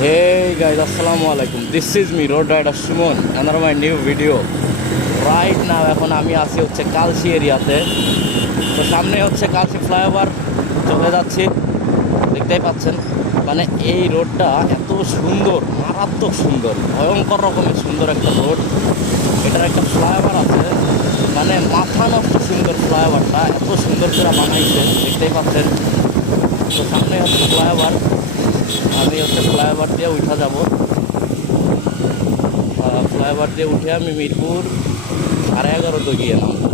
Hey guys, Assalamualaikum. This is me, Road Rider Shimon, another my new video. Right now এখন আমি আছি হচ্ছে কালসি এরিয়াতে। তো সামনে হচ্ছে কালসি ফ্লাইওভার চলে যাচ্ছি, দেখতেই পাচ্ছেন। মানে এই রোডটা এত সুন্দর, মারাত্মক সুন্দর, ভয়ঙ্কর রকমের সুন্দর একটা রোড। এটার একটা ফ্লাইওভার আছে, মানে মাথা নষ্ট সুন্দর ফ্লাইওভারটা, এত সুন্দর করে বানাইছে, দেখতেই পাচ্ছেন। তো সামনে হচ্ছে ফ্লাইওভার, আমি হচ্ছে ফ্লাইওভার দিয়ে উঠা যাব। ফ্লাইওভার দিয়ে উঠে আমি মিরপুর 11:30 গিয়ে নামবো।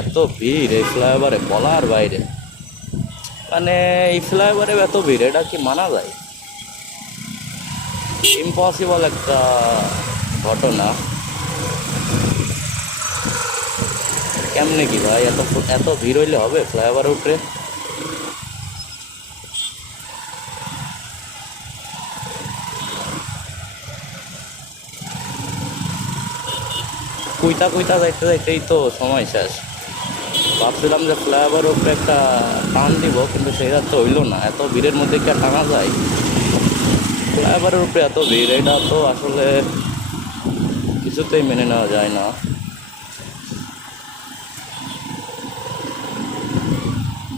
এত ভিড় এই ফ্লাইওভারে বলার বাইরে। মানে এই ফ্লাইওভারে এত ভিড়, এটা কি মানা যায়? ইম্পসিবল একটা ঘটনা। কেমনে কি ভাই, এত এত ভিড় হইলে হবে ফ্লাইওভারে উঠে? কুইতা কুইতা যাইতে যাইতেই তো সময় শেষ। ভাবছিলাম যে ফ্লাইওভারের উপরে একটা টান দিব, কিন্তু সেটা তো হইলো না। এত ভিড়ের মধ্যে কি আর টানা যায়? ফ্লাইওভারের উপরে এত ভিড়, এটা তো আসলে কিছুতেই মেনে নেওয়া যায় না।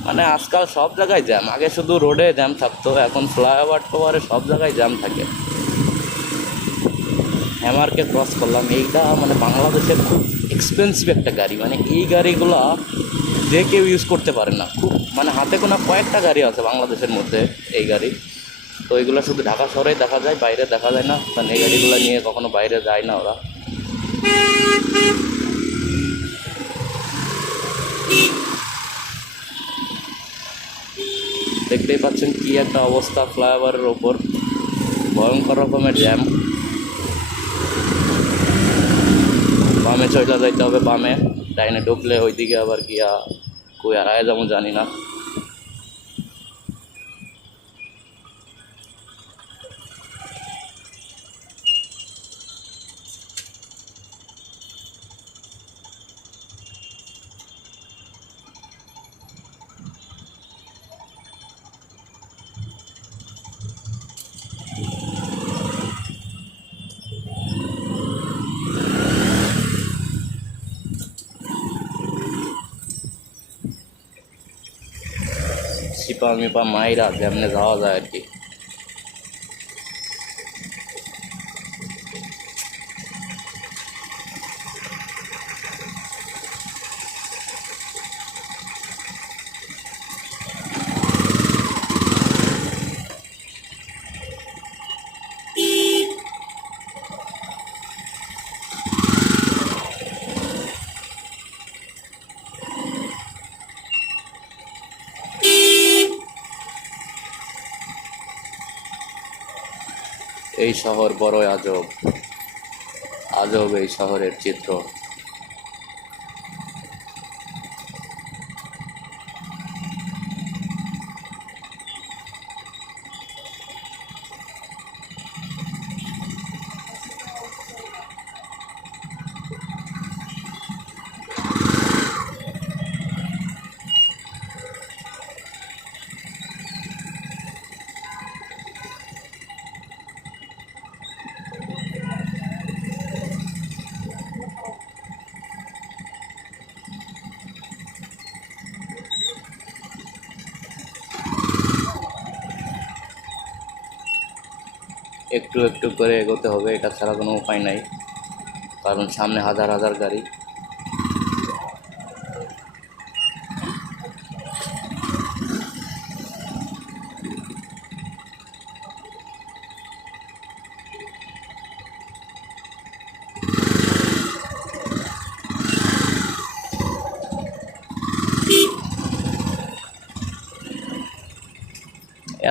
মানে আজকাল সব জায়গায় জ্যাম। আগে শুধু রোডে জ্যাম থাকতো, এখন ফ্লাইওভার টোভারে সব জায়গায় জ্যাম থাকে। হ্যামারকে ক্রস করলাম, এইটা মানে বাংলাদেশের খুব এক্সপেন্সিভ একটা গাড়ি। মানে এই গাড়িগুলো যে কেউ ইউজ করতে পারে না। খুব মানে হাতে গোনা কয়েকটা গাড়ি আছে বাংলাদেশের মধ্যে এই গাড়ি। তো এইগুলো শুধু ঢাকা শহরেই দেখা যায়, বাইরে দেখা যায় না। কারণ এই গাড়িগুলো নিয়ে কখনো বাইরে যায় না ওরা। দেখতেই পাচ্ছেন কি একটা অবস্থা ফ্লাইওভারের ওপর, ভয়ঙ্কর রকমের জ্যাম। বামে চলে যাইতে হবে, বামে ডাইনে ঢুকলে ওইদিকে আবার গিয়া কই হারায় যেমন জানি না। সিপা মিপা মাইরা যেমনে যাওয়া যায় আর কি। এই শহর বড়ই আজব, আজব এই শহরের চিত্র। একটু একটু করে এগোতে হবে, এটা ছাড়া কোনো উপায় নাই। কারণ সামনে হাজার হাজার গাড়ি।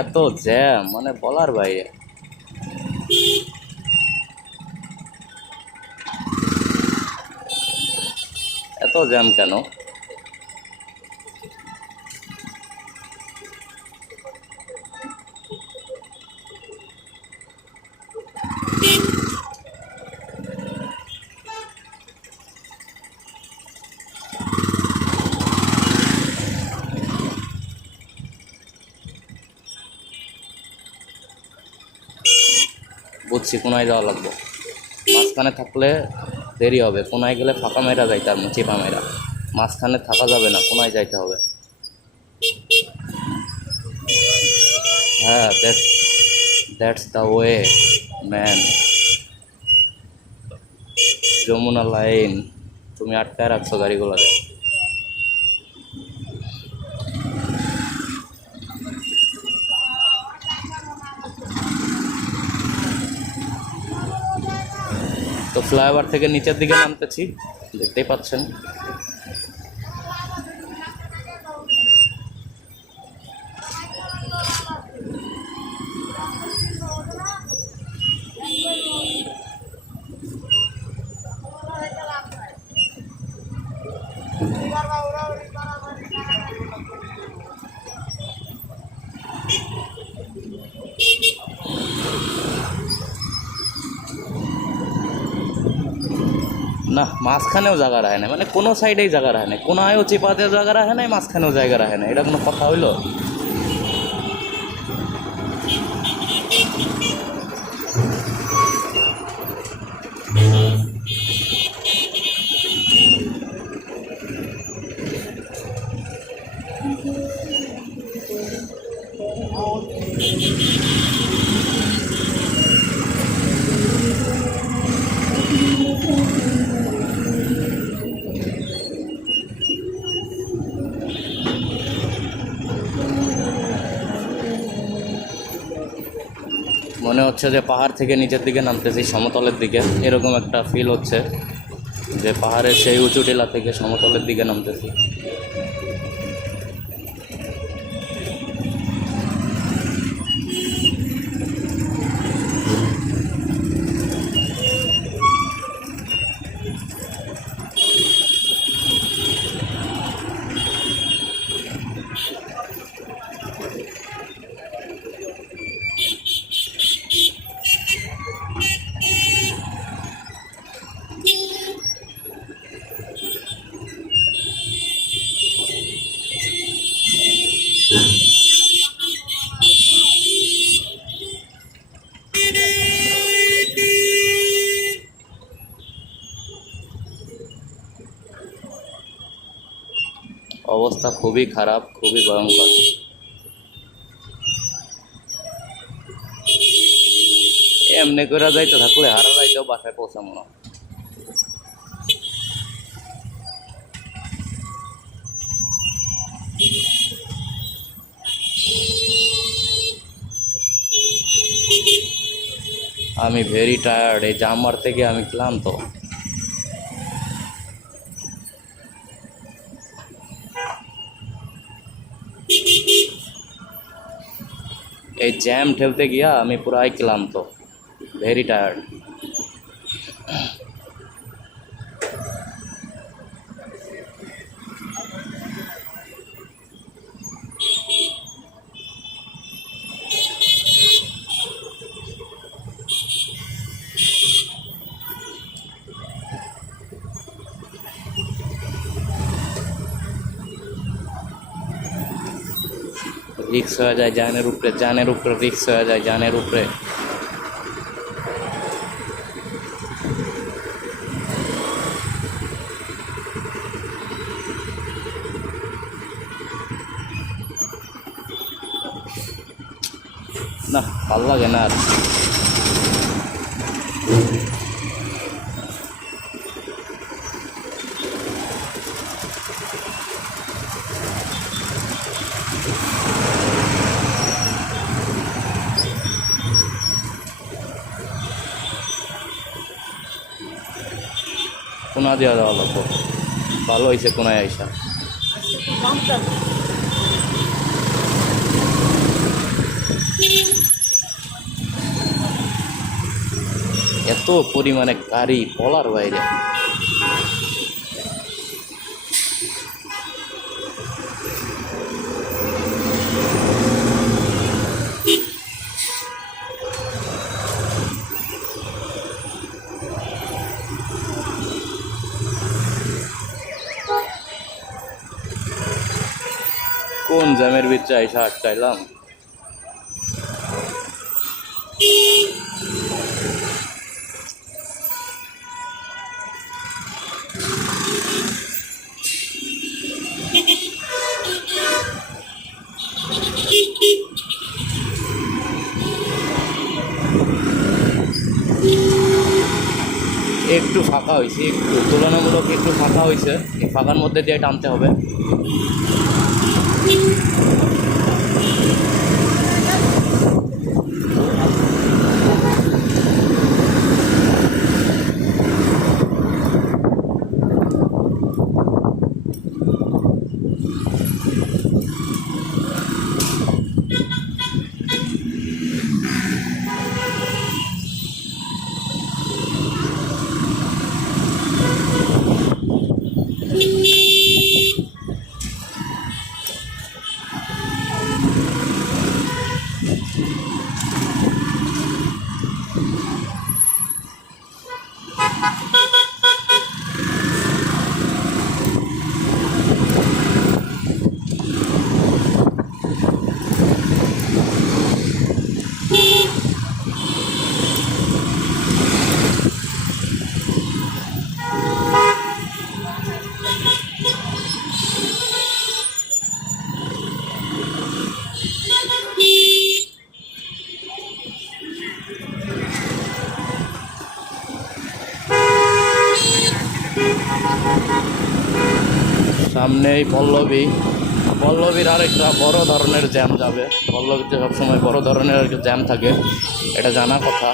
এত জ্যাম, মানে বলার বাইরে। এত জ্যাম কেন? বুঝছি কোনায় যাওয়া লাগবে, মাঝখানে থাকলে দেরি হবে, কোনায় গেলে ফাঁকা মেরা যাইতে আর চিপা মেরা, মাঝখানে থাকা যাবে না, কোনায় যাইতে হবে। হ্যাঁ, that's the way man. Yamuna line, তুমি আটকায় রাখছো গাড়িগুলোকে। তো ফ্লাইওভার থেকে নিচের দিকে নামতেছি, দেখতেই পাচ্ছেন। না, মাঝখানেও জায়গা রাখে না, মানে কোনো সাইডেই জায়গা রাখে না, কোনায়ও চিপাতেও জায়গা রাখে নাই, মাঝখানেও জায়গা রাখে না, এটা কোনো কথা হইলো? মনে হচ্ছে যে পাহাড় থেকে নিচের দিকে নামতেছি, সমতলের দিকে, এরকম একটা ফিল হচ্ছে যে পাহাড়ের সেই উঁচু টিলা থেকে সমতলের দিকে নামতেছি। অবস্থা খুবই খারাপ, খুবই ভয়ঙ্কর। এমনি করে যাইতে থাকলে হারা যাইতেও বাসায় পৌঁছাবো না। আমি ভেরি টায়ার্ড, এই জাম মারতে গিয়ে আমি ক্লান্ত। এই জ্যাম ঠেলতে গিয়া আমি পুরাই ক্লান্ত, ভেরি টায়ার্ড। রিক্স হয়ে যায় জানের উপরে, জানের উপরে রিক্স হয়ে যায় জানের উপরে। না, ভাল লাগে না আর। কোনা দেওয়া যাওয়া লাগবো, ভালো হয়েছে কোনায় আইসা। এত পরিমাণে গাড়ি বলার বাইরে। কোন জ্যামের ভিতরে আইসা আটকাইলাম। একটু ফাঁকা হয়েছে, একটু তুলনামূলক একটু ফাঁকা হয়েছে, এই ফাঁকার মধ্যে দিয়ে টানতে হবে। সামনেই পল্লবীর আরেকটা বড় ধরনের জ্যাম যাবে। পল্লবীতে সবসময় বড় ধরনের জ্যাম থাকে, এটা জানা কথা।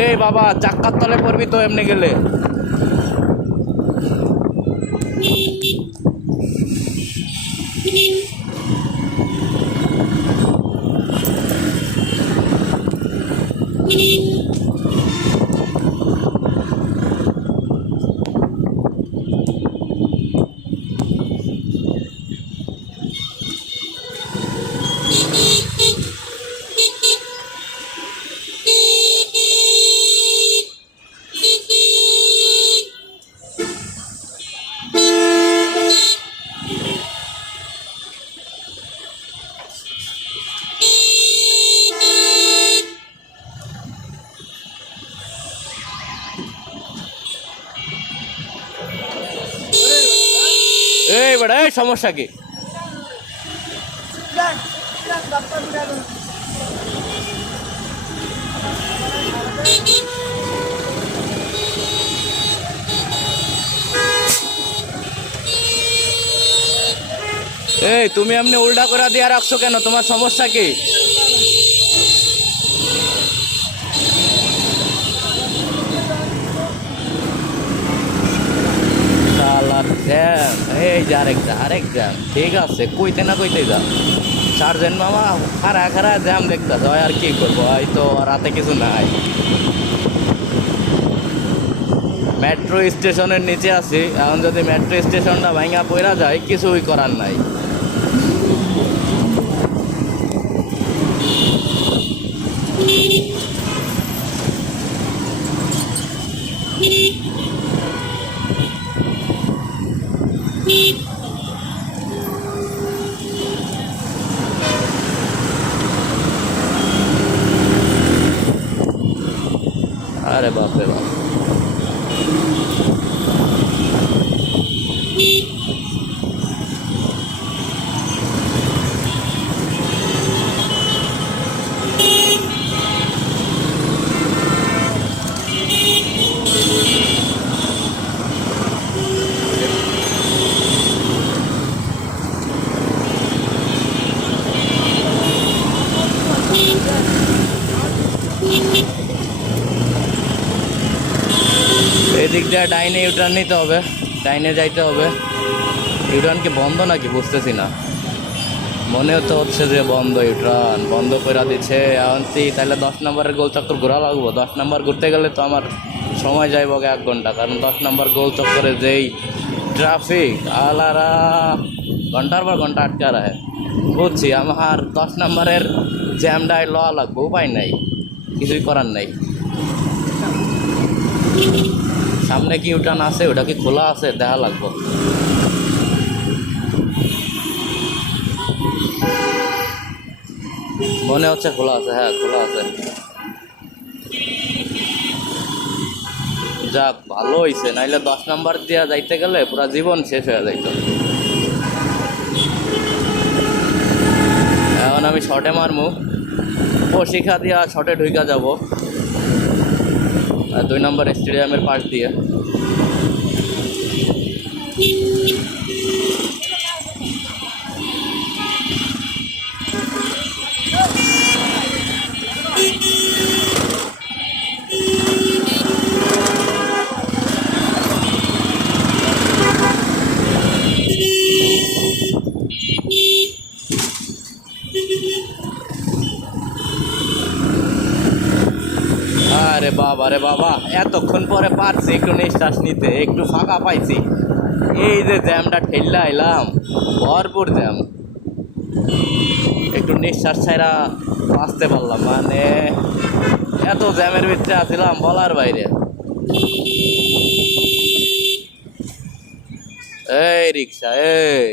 এই বাবা, চাক্কার তলে পড়বি তো এমনি গেলে। এই বেটা, এই সমস্যা কি? এই তুমি এমনি উল্টা করে দিয়ে রাখছো কেন? তোমার সমস্যা কি? জ্যাম, এই যে আরেক জ্যাম। ঠিক আছে, কইতে না কইতে যা। সার্জেন্ট মামা খারা জ্যাম দেখতেছে, হয় আর কি করবো, হয়তো রাতে কিছু নাই। মেট্রো স্টেশনের নিচে আছি, এখন যদি মেট্রো স্টেশনটা ভাঙা পড়া যায় কিছুই করার নাই। আরে বাপরে বাপ। এদিক দিয়ে ডাইনে ইউটার্ন নিতে হবে, ডাইনে যাইতে হবে। ইউটার্ন কি বন্ধ নাকি বুঝতেছি না, মনে তো হচ্ছে যে বন্ধ। ইউটার্ন বন্ধ করে দিচ্ছে এখন। তাহলে 10 নম্বরের গোল চক্কর ঘোরা লাগবো। 10 নম্বর ঘুরতে গেলে তো আমার সময় যাইব 1 ঘন্টা, কারণ 10 নম্বর গোল চক্করে যেই ট্রাফিক, আলারা ঘন্টার পর ঘন্টা আটকা রাখে। বুঝছি, আমার 10 নম্বরের জ্যামটাই লওয়া লাগবো, উপায় নাই, কিছুই করার নাই। সামনে কি ইউটার্ন আছে? ওটা কি খোলা আছে? দেখা লাগবো। মনে হচ্ছে খোলা আছে, হ্যাঁ খোলা আছে। যাক ভালো হয়েছে, নাইলে 10 নাম্বার দিয়া যাইতে গেলে পুরা জীবন শেষ হয়ে যাইত। এখন আমি শর্টে মারমু, শিখা দিয়া শর্টে ঢুকা যাব 2 নম্বর স্টেডিয়ামের পাশ দিয়ে। আরে বাবা রে বাবা, এতক্ষণ পরে পারছি একটু নিঃশ্বাস নিতে, একটু ফাঁকা পাইছি। এই যে জ্যামটা ঠেললা এলাম, ভরপুর জ্যাম, একটু নিঃশ্বাস ছাড়া বাঁচতে পারলাম। মানে এত জ্যামের ভিতরে আসছিলাম বলার বাইরে। এই রিক্সা, এই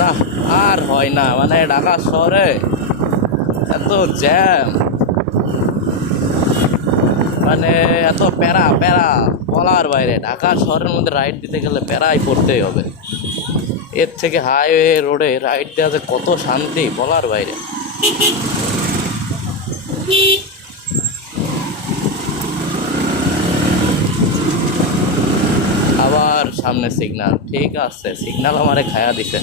না আর হয় না, মানে ঢাকা শহরে এত জ্যাম, মানে এত প্যারা প্যারা বলার বাইরে। ঢাকা শহরের মধ্যে রাইড দিতে গেলে প্যারাই পড়তেই হবে। এর থেকে হাইওয়ে রোডে রাইড দেওয়া যে কত শান্তি বলার বাইরে। আবার সামনে সিগন্যাল, ঠিক আছে, সিগন্যাল আমারে খায়া দিছে।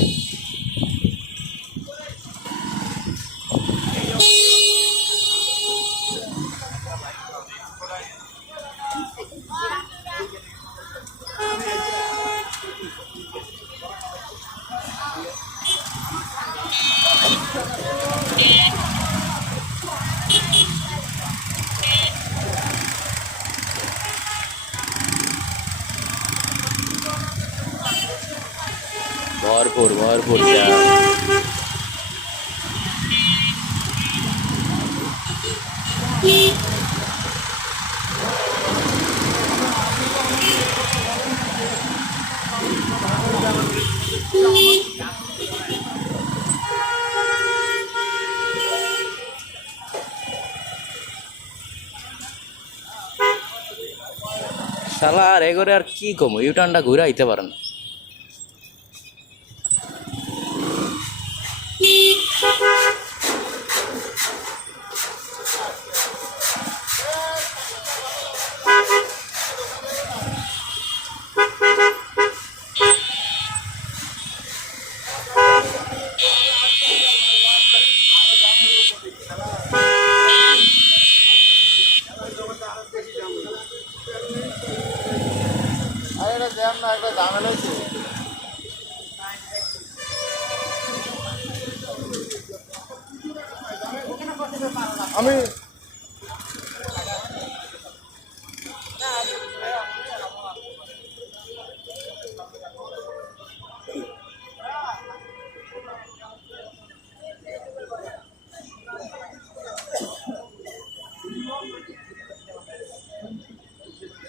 ভরপুর ভরপুর জ্যাম। শালা আর এগোরে আর কি কমো, ইউটার্নটা ঘুরে আইতে পারে না। জ্যাম না, একটা ঝামেলা হয়েছে। আমি